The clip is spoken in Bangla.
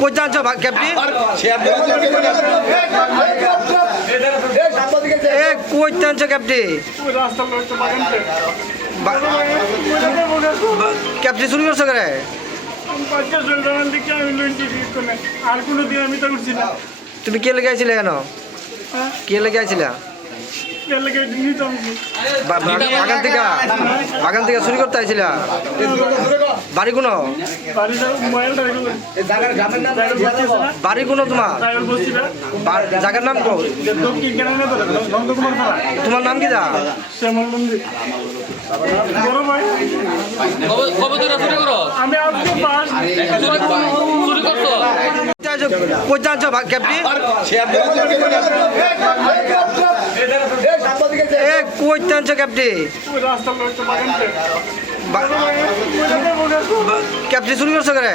কইতে আনছো ক্যাপটি কইতে আনছো ক্যাপটি ক্যাপটি শুরু করছো করে আর কোনো দিন আমি তো উঠছি না। তুমি কে লেগে আইছিলে কেন কে লেগে আইছিলা বাগান থেকে চুরি করতে আইছিলা বাড়ি কোনো বাড়ি কোনো তোমার জায়গার নাম কো তোমার নাম কি দা কইতে আনছো ক্যাপটি কইতে আনছো ক্যাপটি ক্যাপটি চুরি করছো করে